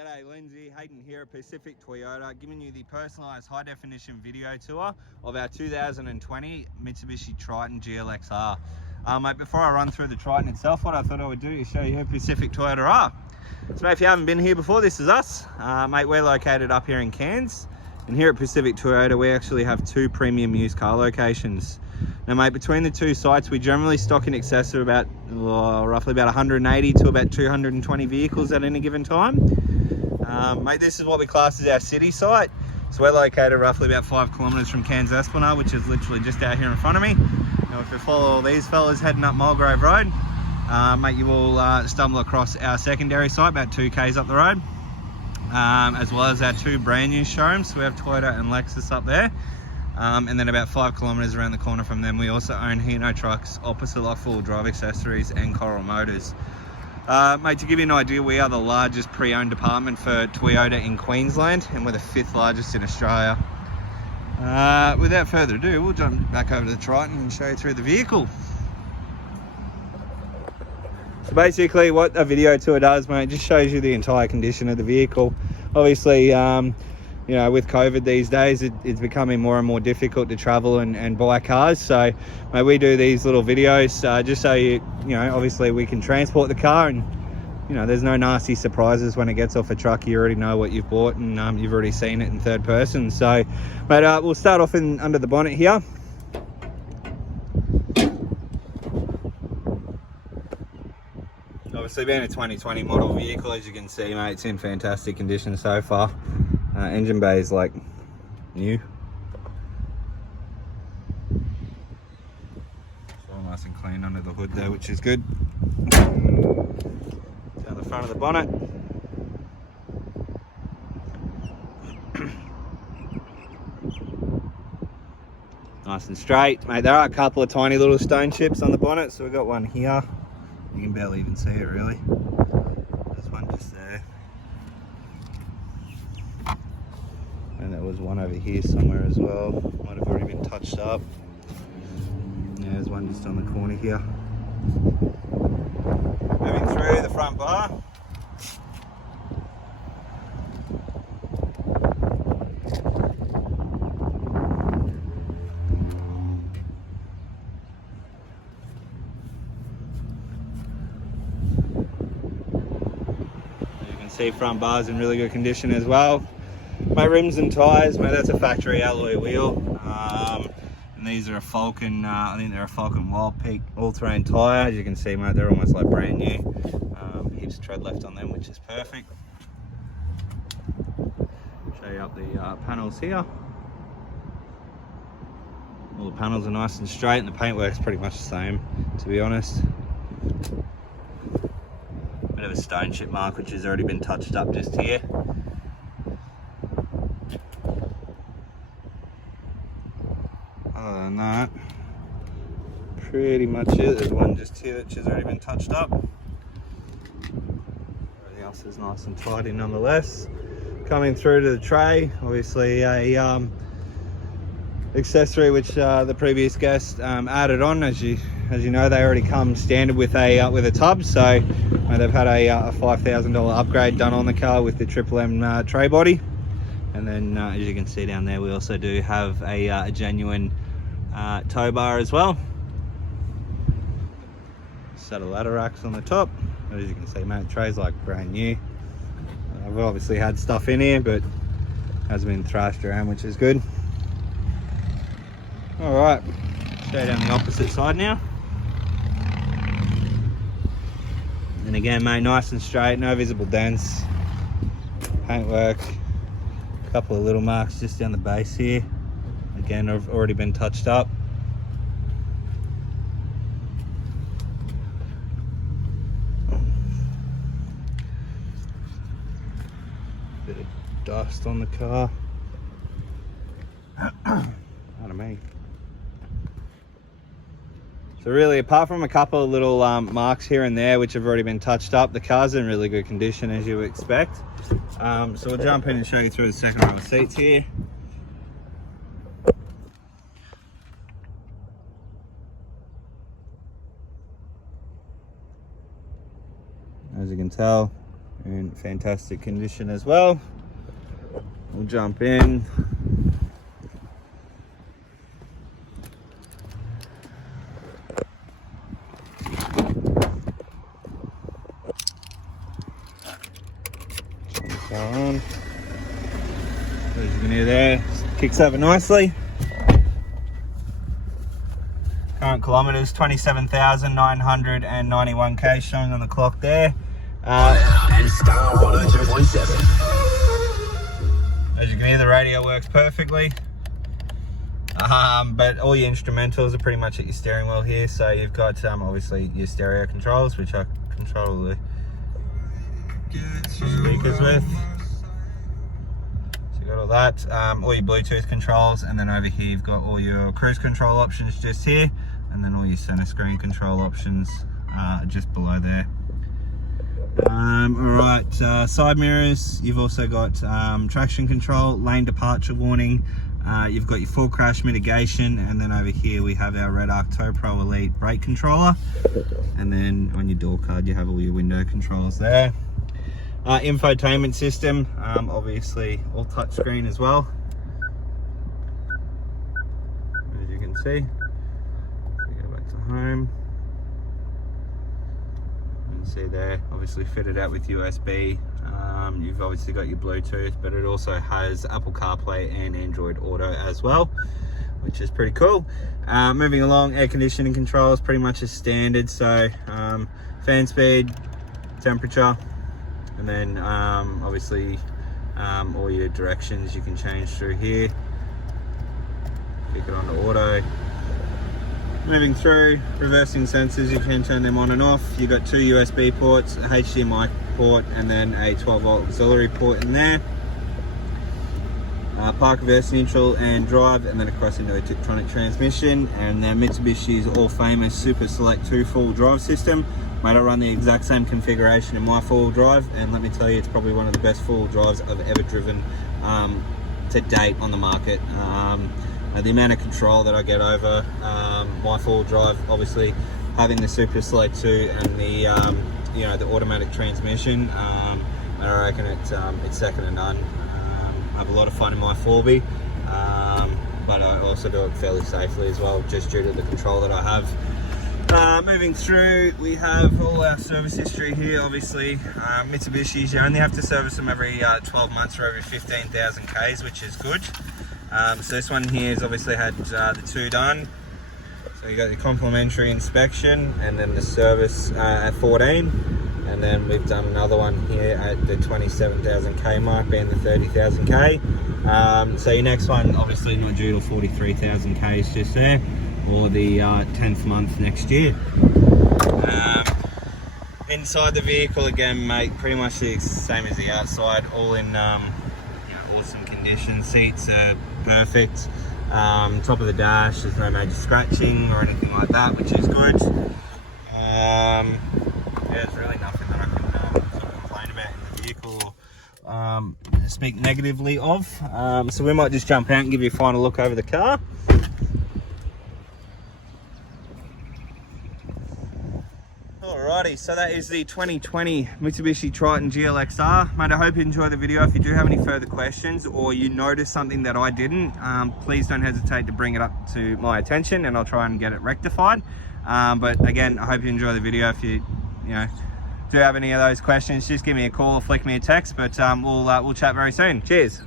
G'day Lindsay, Hayden here at Pacific Toyota, giving you the personalised high-definition video tour of our 2020 Mitsubishi Triton GLXR. Mate, before I run through the Triton itself, what I thought I would do is show you who Pacific Toyota are. So mate, if you haven't been here before, this is us. Mate, we're located up here in Cairns, and here at Pacific Toyota we actually have two premium used car locations. Now mate, between the two sites we generally stock in excess of about roughly about 180 to about 220 vehicles at any given time. Mate, this is what we class as our city site. So we're located roughly about 5 kilometres from Cairns Esplanade, which is literally just out here in front of me. Now if you follow all these fellas heading up Mulgrave Road, mate, you will stumble across our secondary site about 2 k's up the road, as well as our two brand new showrooms. So we have Toyota and Lexus up there. And then about 5 kilometres around the corner from them, we also own Hino Trucks, Opposite Lock Full Drive Accessories and Coral Motors. Mate, to give you an idea, we are the largest pre-owned department for Toyota in Queensland, and we're the 5th largest in Australia. Without further ado, we'll jump back over to the Triton and show you through the vehicle. So basically what a video tour does, mate, just shows you the entire condition of the vehicle. Obviously, you know, with COVID these days, it's becoming more and more difficult to travel and buy cars. So, mate, we do these little videos just so you know, obviously we can transport the car, and you know, there's no nasty surprises when it gets off a truck. You already know what you've bought, and you've already seen it in third person. So, mate, we'll start off under the bonnet here. Obviously, being a 2020 model vehicle, as you can see, mate, it's in fantastic condition so far. Engine bay is like new. It's all nice and clean under the hood there, which is good. Down the front of the bonnet. Nice and straight. Mate, there are a couple of tiny little stone chips on the bonnet, so we've got one here. You can barely even see it really. There's one just there. And there was one over here somewhere as well. Might have already been touched up. Yeah, there's one just on the corner here. Moving through the front bar. You can see front bar's in really good condition as well. My rims and tyres, mate, that's a factory alloy wheel, and these are a Falcon, I think they're a Falcon Wild Peak all-terrain tyre. As you can see, mate, they're almost like brand new. Heaps of tread left on them, which is perfect. Show you up the panels here. All the panels are nice and straight, and the paintwork's pretty much the same, to be honest. Bit of a stone chip mark, which has already been touched up just here. Other than that, pretty much it. There's one just here which has already been touched up. Everything else is nice and tidy nonetheless. Coming through to the tray, obviously a accessory which the previous guest added on. As you know, they already come standard with a tub, so they've had a $5,000 upgrade done on the car with the Triple M tray body. And then as you can see down there, we also do have a genuine tow bar as well. Set of ladder racks on the top. As you can see, mate, the tray's like brand new. I've obviously had stuff in here, but hasn't been thrashed around, which is good. All right, go down the opposite side now. And again, mate, nice and straight, no visible dents. Paintwork. Couple of little marks just down the base here. Again, have already been touched up. Bit of dust on the car. Pardon me. So really, apart from a couple of little marks here and there which have already been touched up, the car's in really good condition, as you would expect. So we'll jump in and show you through the second row of seats here. As you can tell, in fantastic condition as well. We'll jump in. Go on. As you can hear there, kicks over nicely. Current kilometres 27,991 k showing on the clock there. And Star 102.7. As you can hear, the radio works perfectly. But all your instrumentals are pretty much at your steering wheel here. So you've got obviously your stereo controls, which I control the speakers with. So you've got all that, all your Bluetooth controls, and then over here you've got all your cruise control options just here, and then all your center screen control options just below there. Alright, side mirrors, you've also got traction control, lane departure warning, you've got your full crash mitigation, and then over here we have our Red Arc Tow Pro Elite brake controller, and then on your door card you have all your window controls there. Infotainment system, obviously all touchscreen as well, as you can see. So go back to home. See there, obviously fitted out with USB. You've obviously got your Bluetooth, but it also has Apple CarPlay and Android Auto as well, which is pretty cool. Moving along, air conditioning controls pretty much as standard, so fan speed, temperature, and then obviously all your directions you can change through here. Kick it onto auto. Moving through, reversing sensors, you can turn them on and off. You've got two USB ports, a HDMI port, and then a 12-volt auxiliary port in there. Park, reverse, neutral, and drive, and then across into a Triton transmission. And then Mitsubishi's all-famous Super Select 2 full drive system. Mate, I run the exact same configuration in my four-wheel drive, and let me tell you, it's probably one of the best four-wheel drives I've ever driven to date on the market. The amount of control that I get over my four-wheel drive, obviously having the Super Select 2 and the the automatic transmission, I reckon it's second to none. I have a lot of fun in my 4B, but I also do it fairly safely as well, just due to the control that I have. Moving through, we have all our service history here. Obviously, Mitsubishi's, you only have to service them every 12 months or every 15,000 Ks, which is good. So this one here has obviously had the two done. So you got the complimentary inspection and then the service at 14. And then we've done another one here at the 27,000 K mark, being the 30,000 K. So your next one, obviously not due till 43,000 Ks just there, or the 10th month next year. Inside the vehicle again, mate, pretty much the same as the outside, all in awesome condition. Seats are perfect. Top of the dash, there's no major scratching or anything like that, which is good. Yeah, there's really nothing that I can sort of complain about in the vehicle or speak negatively of. So we might just jump out and give you a final look over the car. Alrighty, so that is the 2020 Mitsubishi Triton GLXR. Mate, I hope you enjoyed the video. If you do have any further questions or you notice something that I didn't, please don't hesitate to bring it up to my attention and I'll try and get it rectified. But again, I hope you enjoy the video. If you do have any of those questions, just give me a call or flick me a text, but we'll chat very soon. Cheers.